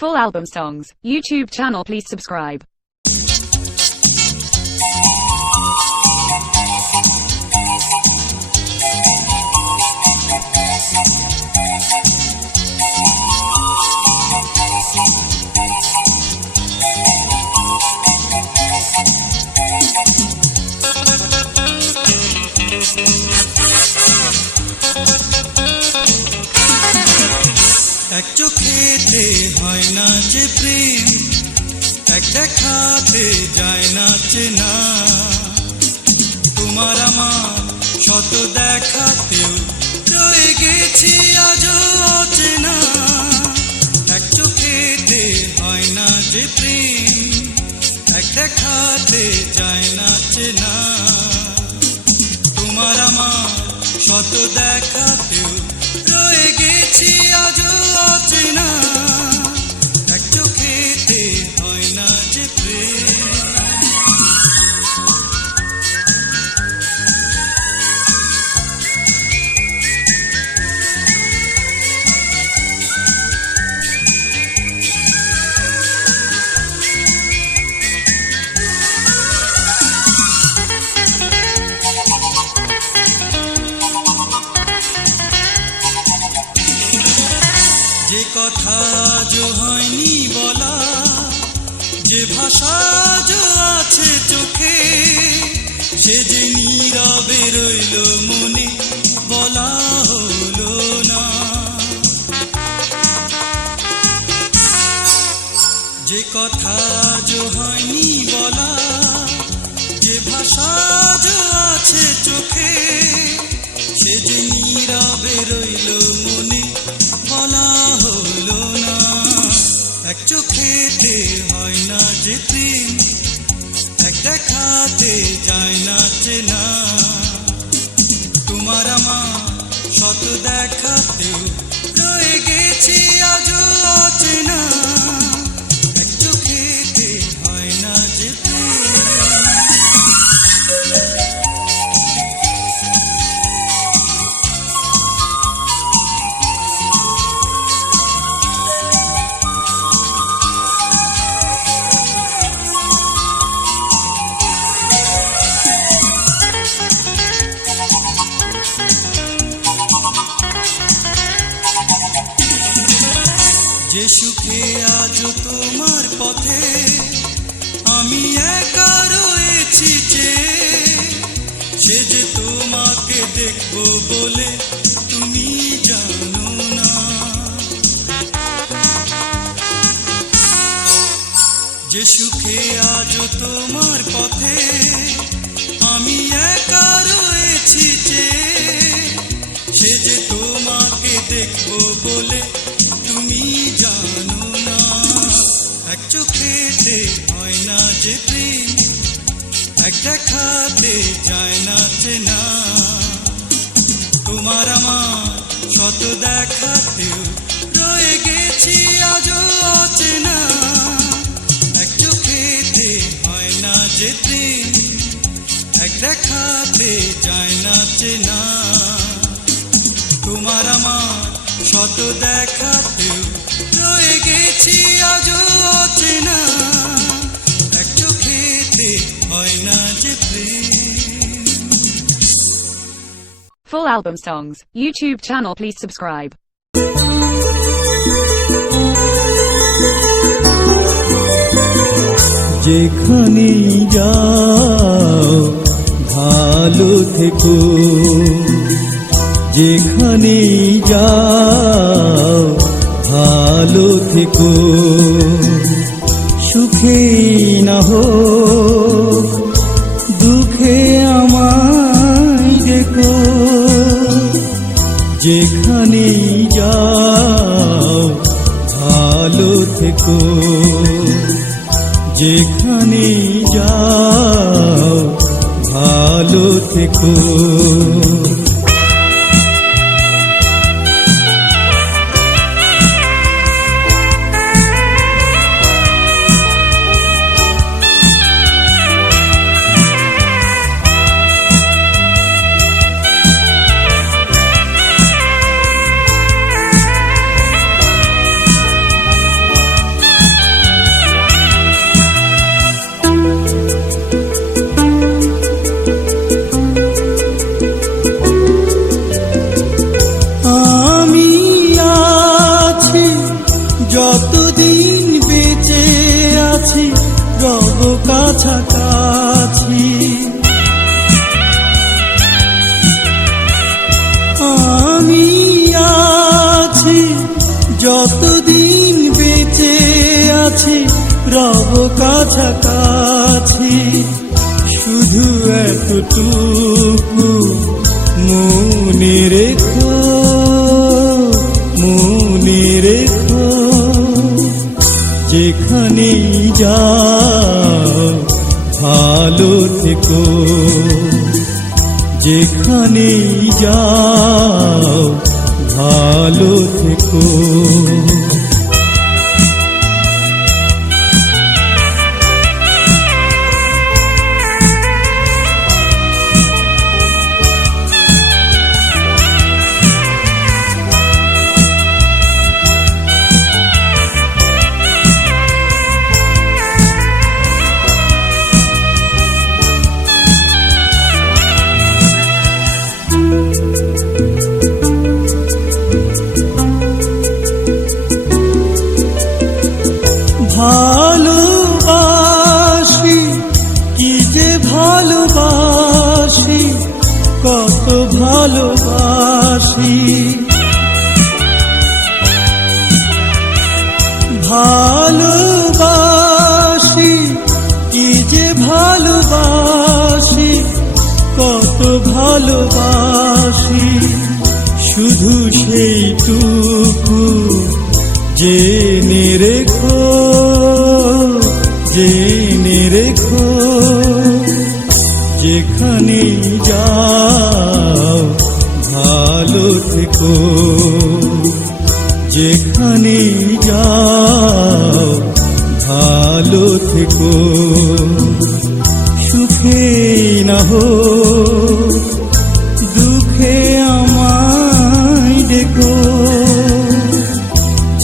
Full album songs. YouTube channel, please subscribe. এক চোখেতে হয় না যে প্রেম, এক দেখাতে যায় না চেনা। তোমার আমার শত দেখাতেও রয়ে গেছি আজও অচেনা। এক চোখেতে হয় না যে প্রেম, এক দেখাতে যায় না চেনা। তোমার আমার শত দেখাতেও রয়ে গেছি আজও অচেনা। এক চোখেতে হয় না যে প্রেম। যে কথা আজও হয়নি বলা, যে ভাষা আজও আছে চোখে, সে যে নীরবে রইল মনে, বলা হলো না। যে কথা আজও হয়নি বলা, যে ভাষা আজও আছে চোখে, সে যে নীরবে রইল মনে, বলা হলো না। এক চোখেতে হয় না যে প্রেম, এক দেখাতে যায় না চেনা। তোমার আমার শত দেখাতেও রয়ে গেছি আজও অচেনা। এক চোখেতে হয় না যে প্রেম। যে সুখে আজ তোমার পথে আমি একা রয়েছি যে, সে যে তোমাকে দেখবো বলে তুমি জানো না। যে সুখে আজ তোমার পথে আমি একা রয়েছি যে, সে যে তোমাকে দেখবো বলে তুমি জানো না। এক চোখেতে হয় না যে প্রেম, এক দেখাতে যায় না চেনা। তোমার আমার শত দেখাতেও রয়ে গেছি আজও অচেনা। এক চোখেতে হয় না যে প্রেম, এক দেখাতে যায় না চেনা। তোমার আমার শত দেখাতেও রয়ে গেছি আজও অচেনা। এক চোখেতে হয় না যে প্রেম। Full album songs. YouTube channel, please subscribe. যেখানে যাও ভালো থেকো, যেখানে যাও ভালো থেকো। সুখে না হোক দুঃখে আমায় দেখো। যেখানে যাও ভালো থেকো, যেখানে যাও ভালো থেকো। যতদিন বেঁচে আছি রব কাছাকাছি। আমি আছি যতদিন বেঁচে আছি রব কাছাকাছি। শুধু এতটুকু মনে রেখো, মনে রেখো, যেখানেই যাও ভালো থেকো, যেখানেই যাও ভালো থেকো। ভালোবাসি কি যে ভালোবাসি, কত ভালোবাসি। ভালোবাসি কি যে ভালোবাসি, কত ভালোবাসি। শুধু সেইটুকু জেনে রেখো, জেনে রেখো, যেখানেই যাও ভালো থেকো, যেখানেই যাও ভালো থেকো। সুখে না হোক দুঃখে আমায় ডেকো,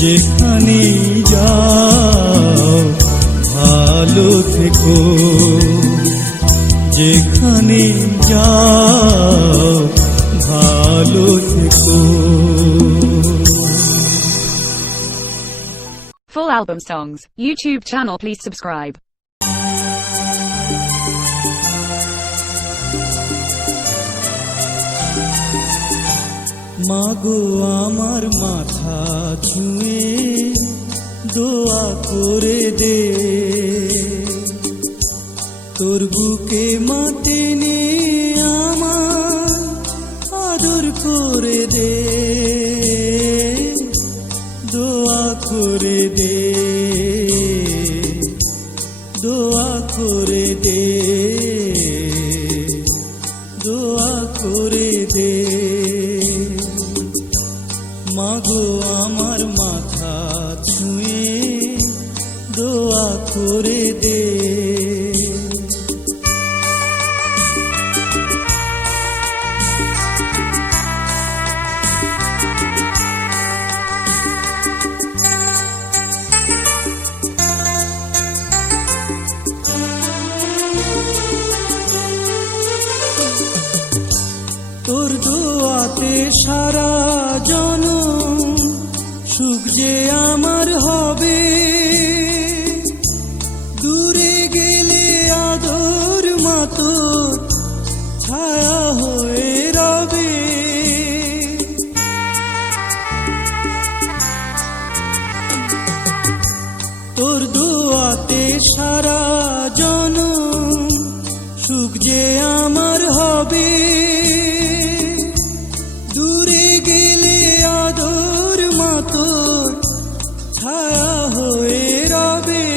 যেখানেই যাও ভালো থেকো, যেখানেই যাও ভালো থেকো। Full album songs, YouTube channel, please subscribe. মাগো আমার মাথা ছুঁয়ে দোয়া করে দে, তোর বুকে মাটি নিয়ে আমার আদর করে দে, দোয়া করে দে, দোয়া করে দে, দোয়া করে দে। মাগো আমার মাথা ছুঁয়ে দোয়া করে দে। তোর দোয়াতে সারা জনম সুখ যে আমার হবে, দূরে গেলে আদর মাতোর ছায়া হয়ে রবে। তোর দোয়াতে সারা জনম সুখ যে আমার হবে, দূরে গেলে আদর মাতোর ছায়া হয়ে রবে।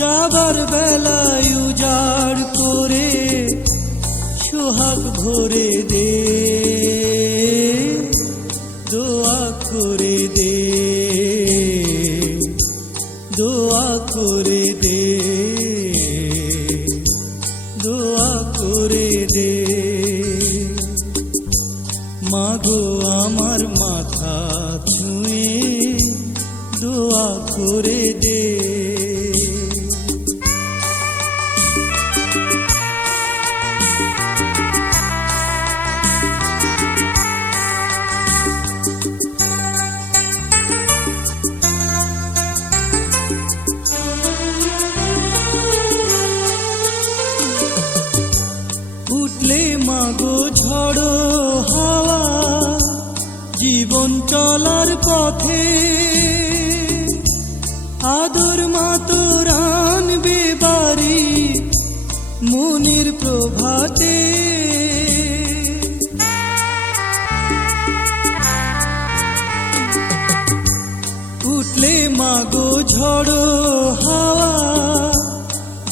যাবার বেলায় উজাড় করে সোহাগ ভরে দে, দোয়া করে দে, দোয়া করে দে, দোয়া করে দে। মাগো আমার মাথা ছুঁয়ে দোয়া করে দে। চলার পথে আদর মাতোর আনবে বাড়ি মনের প্রভাতে। উঠলে মাগো ঝড়ো হাওয়া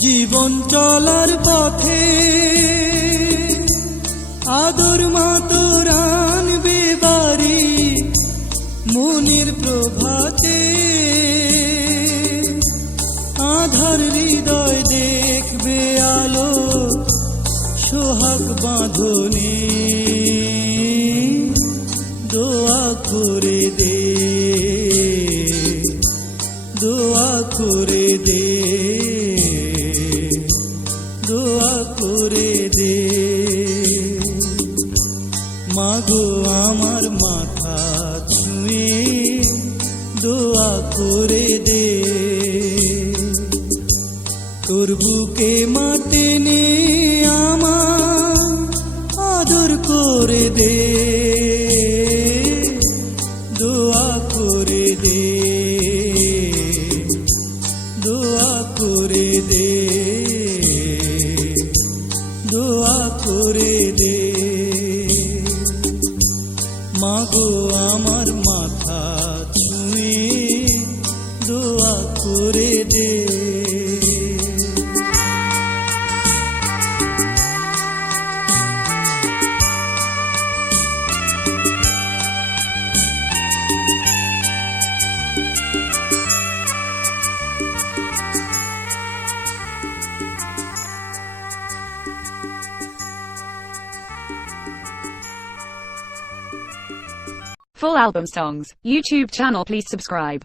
জীবন চলার পথে আদর মাতোর আনবে বাড়ি মনের প্রভাতে। আধার হৃদয় দেখবে আলো সোহাগ বাঁধনে। দোয়া করে দে, দোয়া করে দে, দোয়া করে দে। মাগো আমার মাথা ছুঁয়ে দোয়া করে দে। তোর বুকে মাটি নে আমার আদর করে দে। দোয়া করে দে, দোয়া করে দে, দোয়া করে দে। মাগো আমার মাথা ছুঁয়ে দোয়া করে দে। Full album songs, YouTube channel, please subscribe.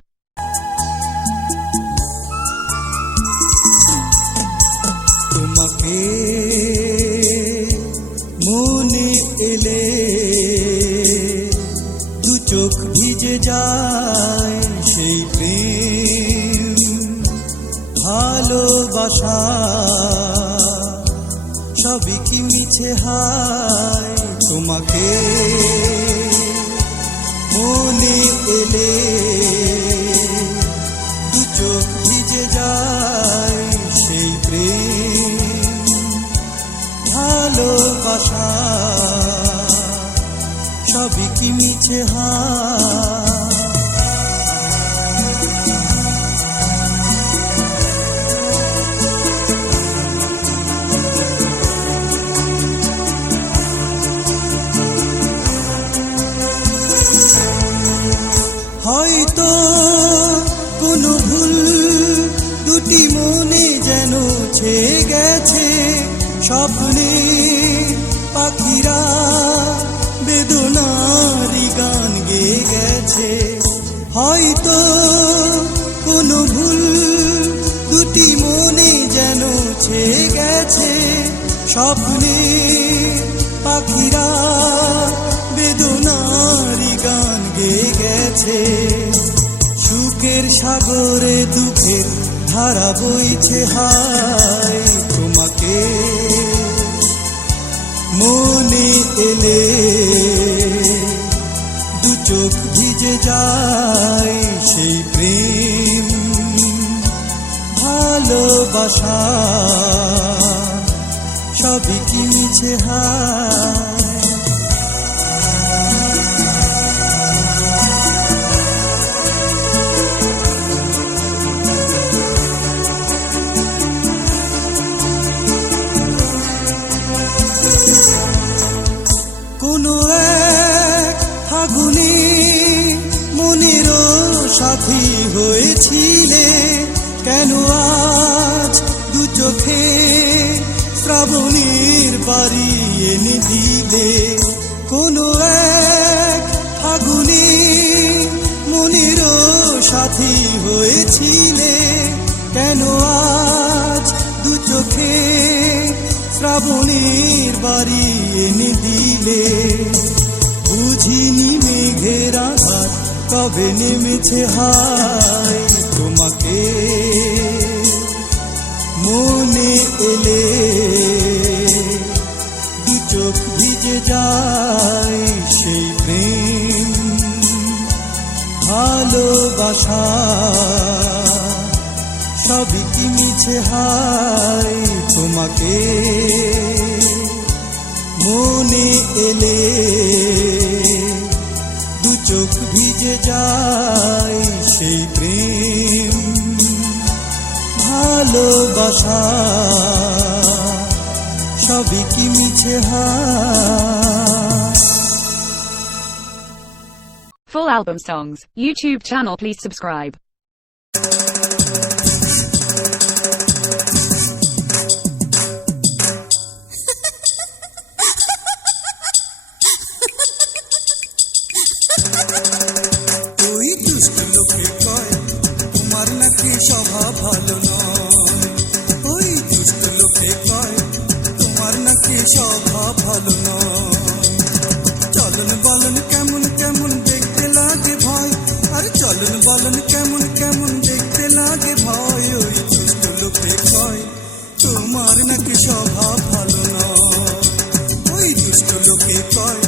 তোমাকে মনে এলে দু চোখ ভিজে যায় সেই প্রেম ভালোবাসা সবই কি মিছে হায়। তোমাকে মনে এলে দু চোখ ভিজে যায় সেই প্রেম ভালোবাসা সবই কি মিছে হায়। হয়তো কোনো ভুল দুটি মনে যেন ছেয়ে গেছে স্বপ্নে পাখিরা বেদনারি গান গেয়ে গেছে। হয়তো কোনো ভুল দুটি মনে যেন ছেয়ে গেছে স্বপ্নে পাখিরা বেদনারি গান গেয়ে গেছে। সুখের সাগরে দুঃখের ধারা বইছে হায়। তোমাকে মনে এলে দু চোখ ভিজে যায় সেই প্রেম ভালোবাসা সবই কি মিছে হায়। কোনো এক ফাগুনে মনেরও সাথী হয়েছিলে কেন আজ দু চোখে শ্রাবণীর বাড়ি এনে দিলে। কোনো এক ফাগুনে মনেরও সাথী হয়েছিলে কেন আজ দু চোখে শ্রাবণীর বাড়ি এনে দিলে। বুঝিনি মেঘের আঘাত কবে নেমেছে হায়। তোমাকে মনে এলে দু চোখ ভিজে যায় সেই প্রেম ভালোবাসা সবই কি মিছে হাই তোমাকে মনে এলে দু চোখ ভিজে যায় সেই প্রেম ভালোবাসা সবই কি মিছে high. Full album songs, YouTube channel, please subscribe. ওই দুষ্ট লোকে কয় তোমার নাকি স্বভাব ভালো নয়, ওই দুষ্ট লোকে কয় তোমার নাকি স্বভাব ভালো নয়। চলন বলন কেমন কেমন দেখতে লাগে ভয়, আর চলন বলন কেমন কেমন দেখতে লাগে ভয়। ওই দুষ্ট লোকে কয় তোমার নাকি স্বভাব ভালো নয়, ওই দুষ্ট লোকে কয়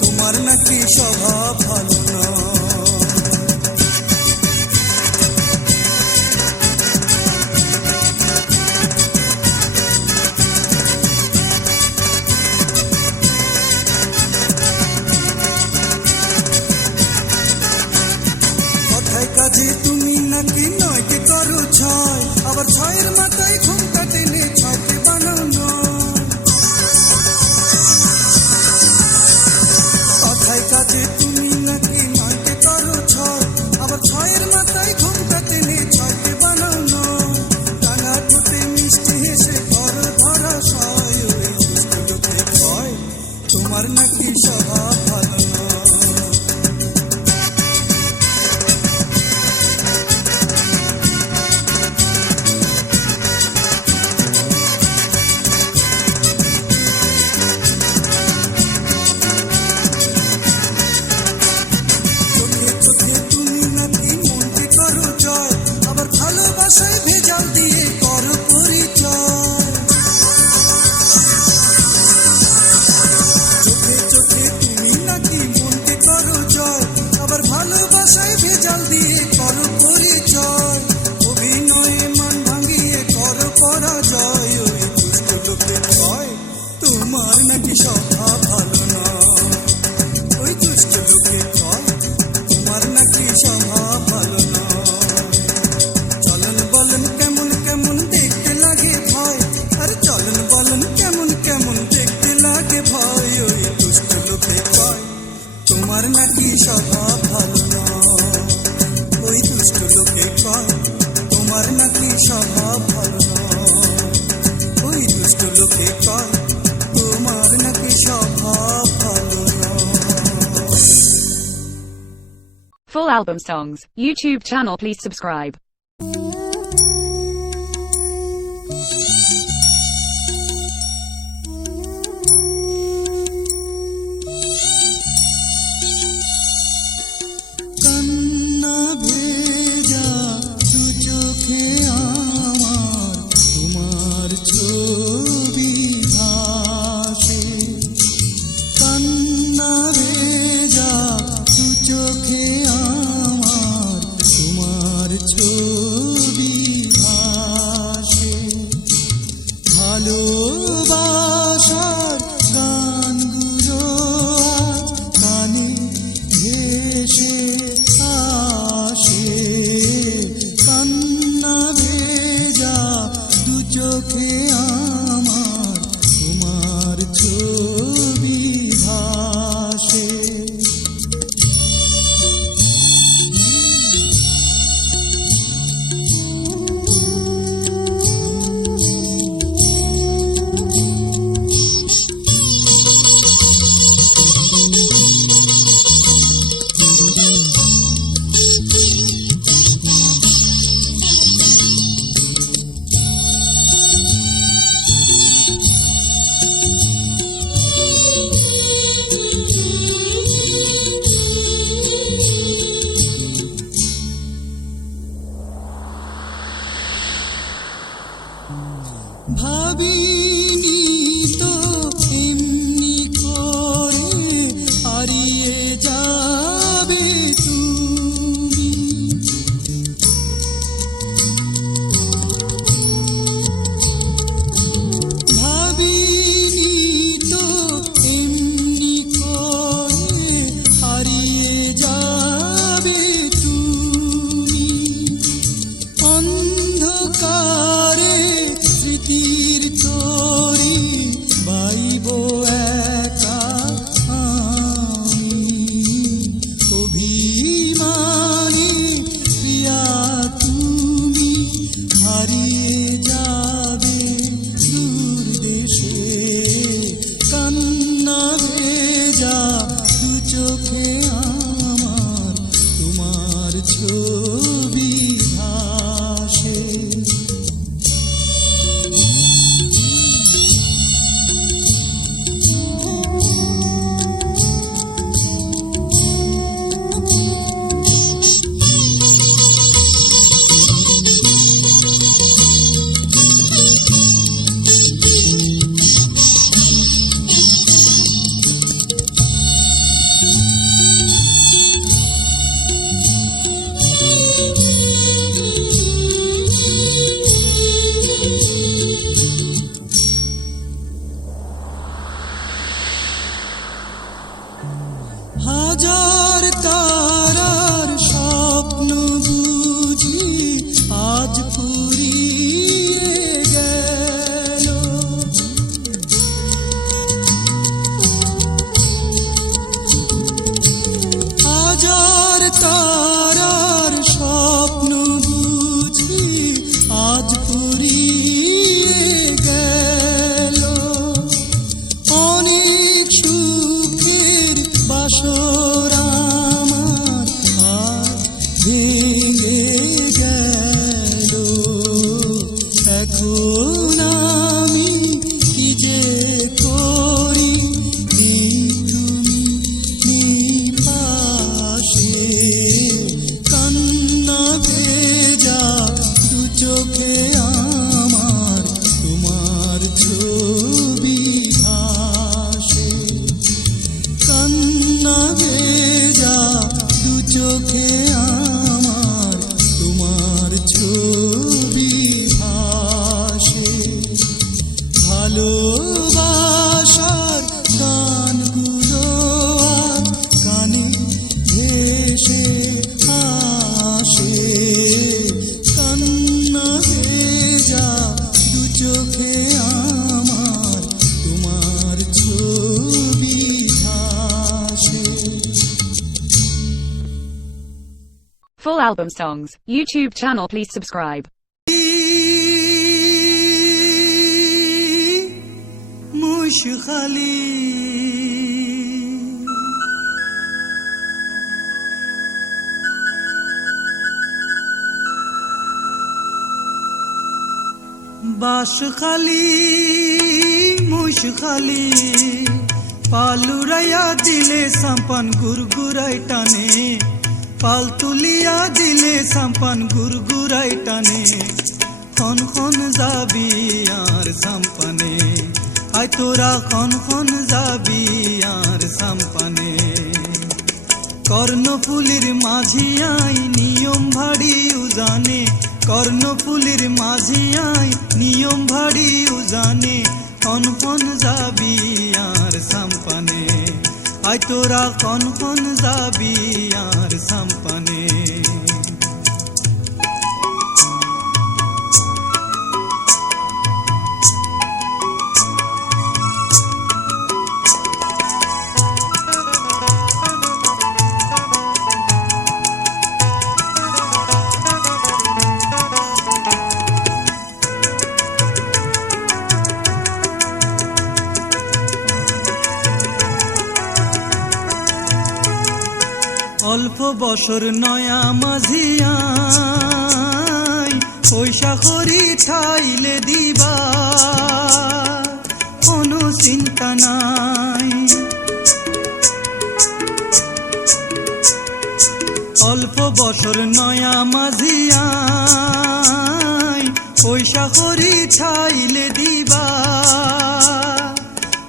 তোমার নাকি স্বভাব ভালো নয়। কাজে তুমি নাকি নয়কে করো ছয়, আবার ছয়ের মাথায় ঘুমটা টেনে ছয়কে বানানো। কথায় কাজে তুমি নাকি নয়কে করো ছয়, আবার ছয়ের মাথায় ঘুমটা টেনে ছয়কে বানানো। রাঙা ঠোঁটে মিষ্টি হেসে ঘর ধরা সয়। ওই দুষ্ট লোকে কয় তোমার নাকি স্বভাব ভালো নয়। ভেজাল দিয়ে করো পরিচয়, চোখে চোখে তুমি নাকি মনকে করো জয়, আবার ভালোবাসায় ভেজাল দিয়ে করো পরিচয়। অভিনয়ে মান ভাঙিয়ে করো পরাজয়। ওই দুষ্ট লোকে কয় তোমার নাকি স্বভাব ভালো নয়, ওই দুষ্ট লোকে কয় তোমার নাকি স্বভাব ভালো নয়। বলন কেমন কেমন দেখতে লাগে ভয়, আর চলন বলন কেমন কেমন দেখতে লাগে ভয়। ওই দুষ্ট লোকে কয় তোমার নাকি স্বভাব ভালো নয়, ওই দুষ্ট লোকে কয় তোমার নাকি স্বভাব ভালো নয়, ওই দুষ্ট লোকে কয় তোমার নাকি স্বভাব ভালো নয়। Full album songs, YouTube channel, please subscribe. কান্না ভেজা দু চোখে আমার তোমার ছবি ভাসে, কান্না ভেজা দু চোখে আমার তোমার ছবি ভাসে। ভালোবাসার গানগুলো আজ কানে ভেসে আসে, কান্না ভেজা দু চোখে আমার তোমার ছবি ভাসে। ভাবিনি তো এমনি করে হারিয়ে যাবে তুমি। album songs. YouTube channel, please subscribe. মুশখালি Banshkhali মুশখালি পালুরাইয়া দিলে সাম্পান গুরগুরাই টানে পাল তুলিয়া দিলে সাম্পান গুরগুরাই টানে খন খন যাবি আর সাম্পানে আই তোরা খন খন যাবি আর সাম্পানে কর্ণফুলির মাঝিয়াই নিয়ম ভাড়ি উজানে কর্ণফুলির মাঝিয়াই নিয়ম ভাড়ি উজানে খন খন যাবি আর সাম্পানে আই তোরা খন খন যাবি আর সাম্পানে অল্প বছর নয়া মাঝিয়াই পয়সা করি ঠাইলে দিবা কোনো চিন্তা নাই অল্প বছর নয়া মাঝিয়াই পয়সা করি ঠাইলে দিবা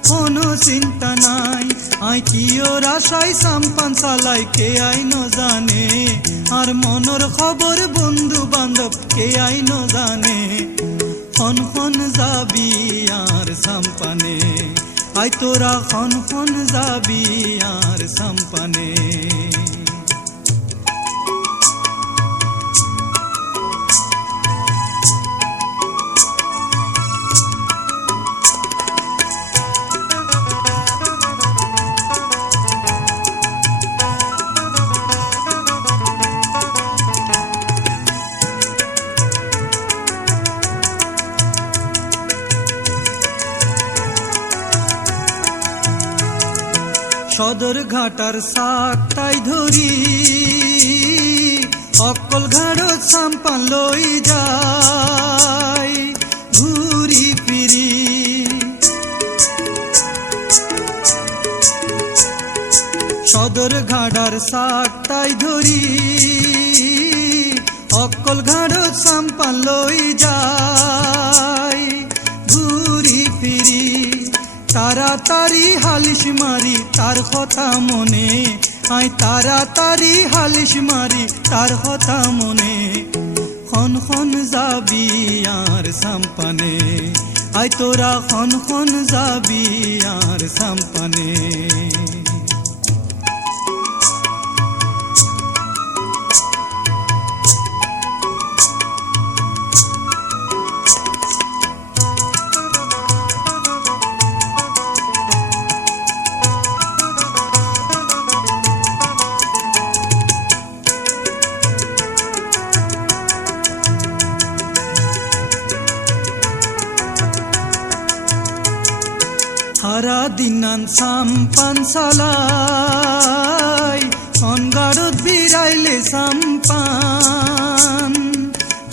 কোনো চিন্তা নাই আই কিওর আশাই সাম্পান চালাই কে আই ন জানে আর মনর খবর বন্ধু বান্ধব কে আই ন জানে খন খন যাবি আর সাম্পানে আই তোরা খন খন যাবি আর সাম্পানে সদর ঘাটার সাকটাই ধরি অকল ঘাড়ত সাম্পান লই যাই ঘুরি ফিরি সদর ঘাটার সাকটাই ধরি অকল ঘাড়ত সাম্পান লই যাই ঘুরি ফিরি তাড়াতাড়ি হালিশ মারি তার কথা মনে আই তাড়াতাড়ি হালিশ মারি তার কথা মনে খন খন যাবি আর সাম্পানে আই তোরা খন খন যাবি আর সাম্পানে সারা দিনান সাম্পান চালাই অনগাড়ত বিরাইলে সাম্পান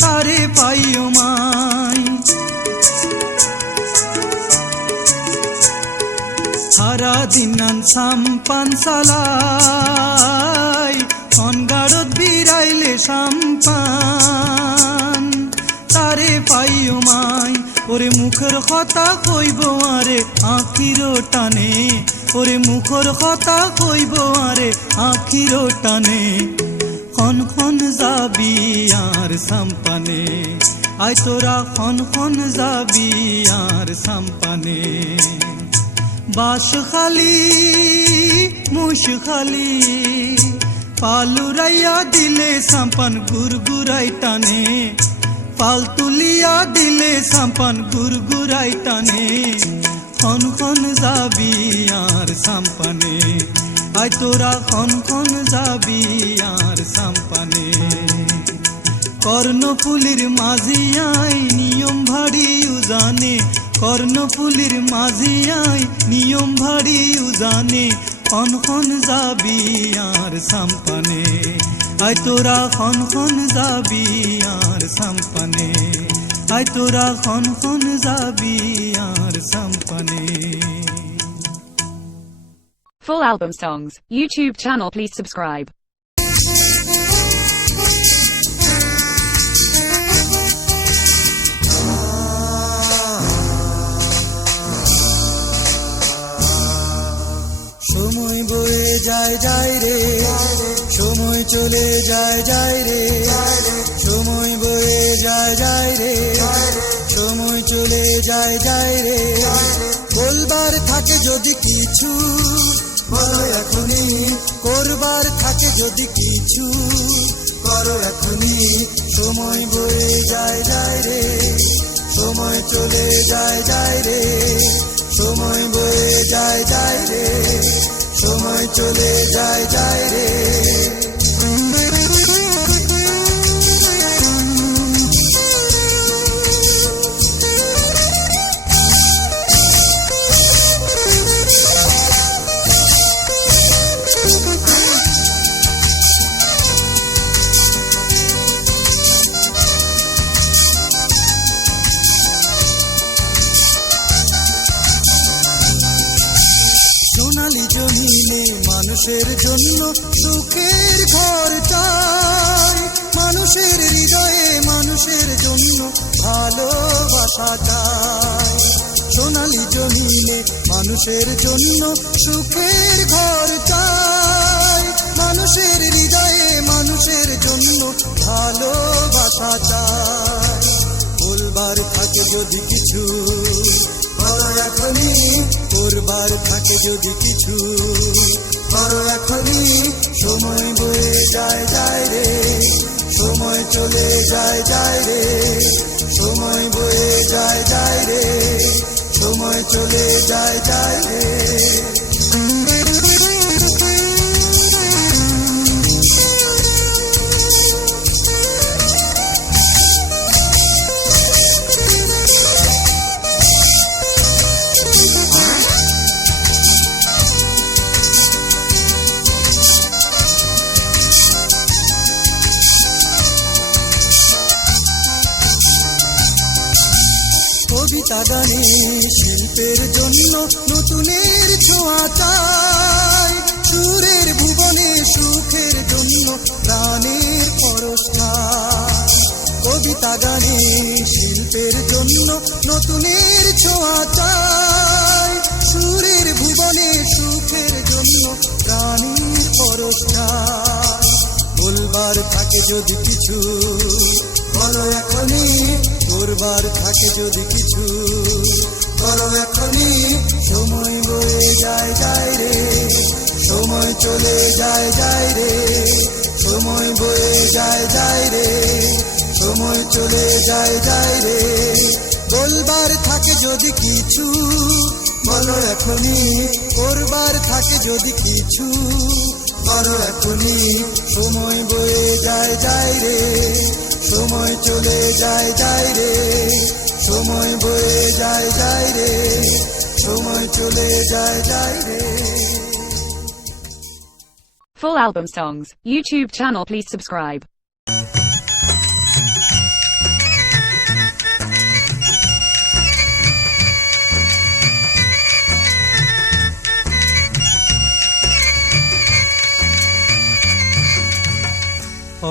তারে পাইও মাই সারা দিনান সাম্পান চালাই অনগাড়ত বিরাইলে সাম্পান তারে পাইও মাই ওরে মুখের কথা কইব আরে আখির টানে ওরে মুখের কথা কইব আরে আখির টানে খন খন যাবি আর সাম্পানে আই তোরা খন খন যাবি আর সাম্পানে বাঁশখালি মুশখালি পালুরাইয়া দিলে সাম্পান গুরগুরাই টানে পাল তুলিয়া দিলে সাম্পান গুরগুরাই টানে খন খন যাবি আর সাম্পানে আই তোরা খন খন যাবি আর সাম্পানে কর্ণফুলির মাঝিয়াই নিয়ম ভারী উজানে, কর্ণফুলির মাঝিয়াই নিয়ম ভারী উজানে, খন খন যাবি আর সাম্পানে, আয় তোরা খন খন যাবি আর সাম্পানে, আয় তোরা খন খন যাবি আর সাম্পানে। Full album songs, YouTube channel, please subscribe. সময় বয়ে যায় যায় রে, সময় চলে যায় যায় রে, সময় বয়ে যায় যায় রে, সময় চলে যায় যায় রে। বলবার থাকে যদি কিছু বলো এখনই, করবার থাকে যদি কিছু করো এখনই। সময় বয়ে যায় যায় রে, সময় চলে যায় যায় রে, সময় বয়ে যায় যায় রে, সময় চলে যায় যায় রে। সোনালী জমিনে মানুষের জন্য সুখের ঘর চাই, মানুষের হৃদয়ে মানুষের জন্য ভালোবাসা চাই। সোনালী জমিনে মানুষের জন্য সুখের ঘর চাই, মানুষের হৃদয়ে মানুষের জন্য ভালোবাসা চাই। বলবার থাকে যদি কিছু বলো এখনই, করবার থাকে যদি কিছু করো এখনই। সময় বয়ে যায় যায় রে, সময় চলে যায় যায় রে, সময় বয়ে যায় যায় রে, সময় চলে যায় যায় রে। কবিতা গানে শিল্পের জন্য নতুনের ছোঁয়া চাই, সুরের ভুবনে সুখের জন্য প্রাণের পরশ চাই। কবিতা গানে শিল্পের জন্য নতুনের ছোঁয়া চাই, সুরের ভুবনে সুখের জন্য প্রাণের পরশ চাই। বলবার থাকে যদি কিছু বলো এখনই, করবার থাকে যদি কিছু করো এখনই। সময় বয়ে যায় যায় রে, সময় চলে যায় যায় রে, সময় বয়ে যায় যায় রে, সময় চলে যায় যায় রে। বলবার থাকে যদি কিছু বলো এখনই, করবার থাকে যদি কিছু করো এখনই। সময় বয়ে যায় যায় রে, সময় চলে যায় যায় রে, সময় বয়ে যায় যায় রে, সময় চলে যায় যায় রে। Full album songs, YouTube channel, please subscribe.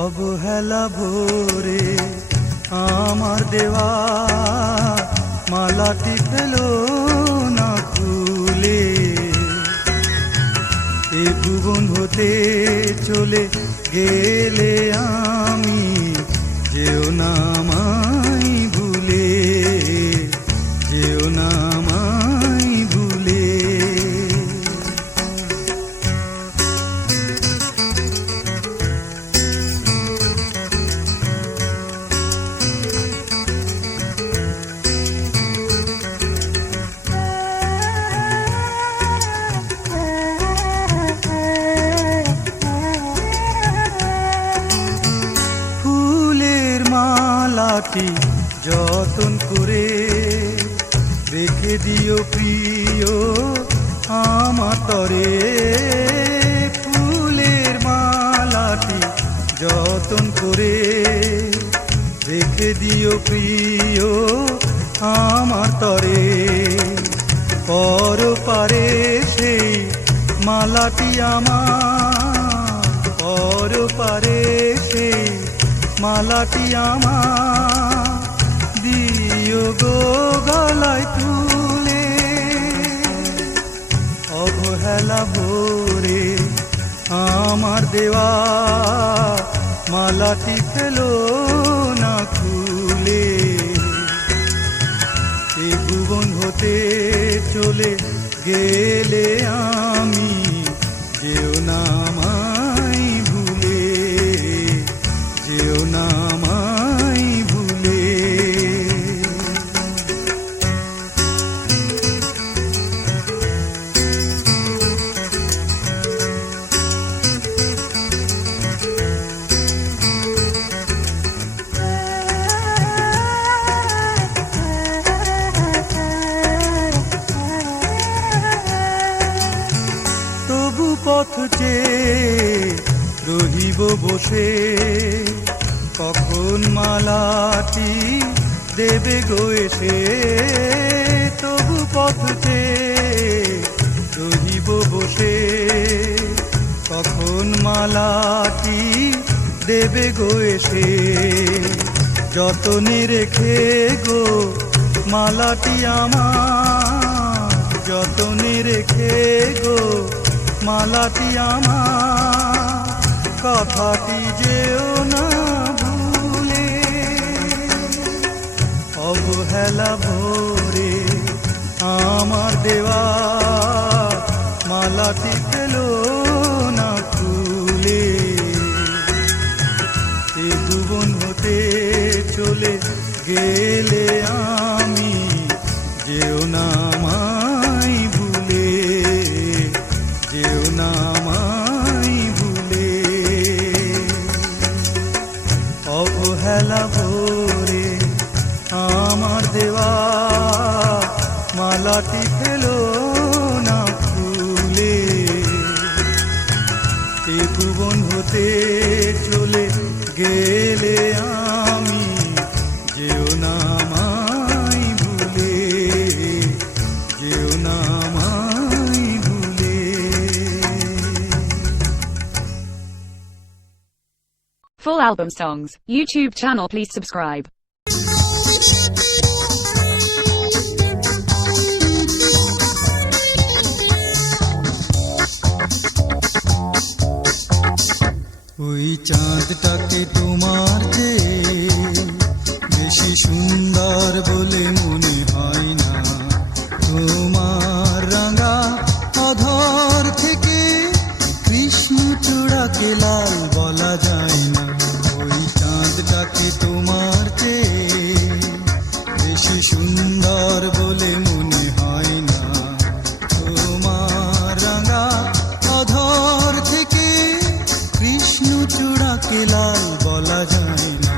অবহেলা ভোরে আমার দেওয়া মালাটি ফেলো না খুলে, এ ভুবন হতে চলে গেলে আমি যেও না আমায় ভুলে, যেও না আমায় ভুলে। ফুলের মালাটি যতন করে রেখে দিও প্রিয় আমার তরে। ফুলের মালাটি যতন করে রেখে দিও প্রিয় আমার তরে। পর পারে সেই মালাটি আমার, পর পারে সেই মালাটি আমার, দিও গো গলায় তুলে। অবহেলা ভরে আমার দেওয়া মালাটি ফেলো না খুলে। এ ভুবন হতে চলে গেলে আমি, যেও না আমায় ভুলে, যেও না আমায় ভুলে। পথ চেয়ে রহিব বসে, কখন মালাটি দেবে গো এসে। তবু পথ চেয়ে রহিব বসে, কখন মালাটি দেবে গো এসে। যতনে রেখে গো মালাটি আমার, যতনে রেখে গো মালাটি আমার, কথাটি যেও না ভুলে। অবহেলা ভরে আমার দেওয়া মালাটি ফেলো না খুলে। এ ভুবন হতে চলে গেলে আমি, যেও না আমায় ভুলে, যেও না আমায় ভুলে। অবহেলা ভরে আমার দেওয়া মালাটি ফেলো না খুলে। এ ভুবন হতে চলে গেলে আমি, যেও না আমায় ভুলে, যেও না আমায় ভুলে। Full album songs, YouTube channel, please subscribe. ওই চাঁদটাকে তোমার যে বেশি সুন্দর বলে মনে হয় না। তোমার রাঙা অধর থেকে কৃষ্ণচূড়াকে লাল বলা যায় না। ওই চাঁদটাকে তোমার যে বেশি সুন্দর বলে মনে হয় না। তোমার রাঙা অধর থেকে কৃষ্ণচূড়াকে লাল বলা যায় না।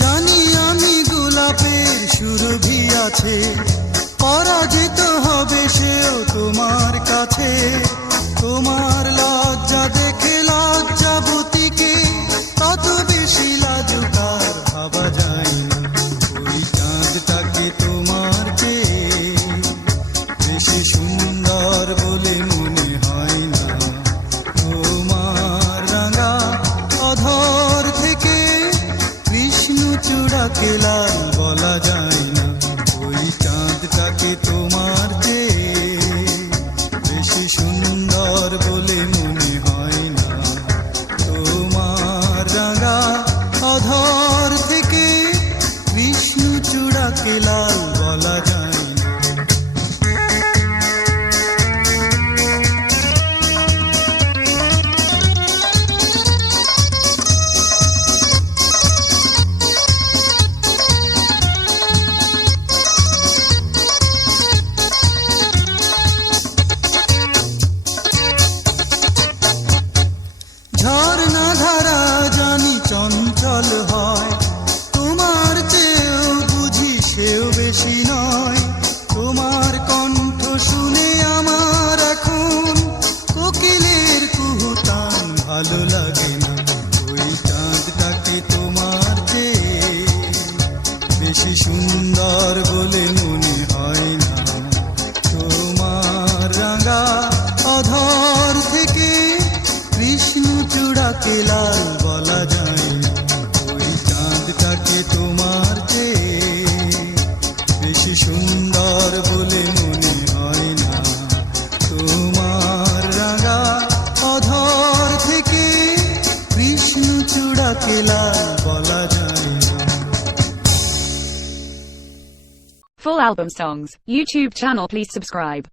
জানি আমি গোলাপের সুরভি আছে, পরাজিত হবে সেও তোমার কাছে। তোমার লজ্জা দেখে লজ্জাবতীকে তত বেশি লাজুকার ভাবা যায় না। ওই চাঁদটাকে তোমার চেয়ে বেশি সুন্দর বলে মনে হয় না। তোমার রাঙা অধর থেকে কৃষ্ণচূড়াকে লাল বলা যায় না। ওই চাঁদ ভালো লাগে না। ওই চাঁদটাকে তোমার চেয়ে বেশি সুন্দর বলে মনে হয় না। তোমার রাঙা অধর থেকে কৃষ্ণচূড়াকে লাল বলা যায় না। ওই চাঁদটাকে তোমার চেয়ে বেশি সুন্দর বলে মনে হয় না। তোমার রাঙা অধর থেকে কৃষ্ণচূড়াকে লাল বলা যায় না। Full album songs, YouTube channel please subscribe.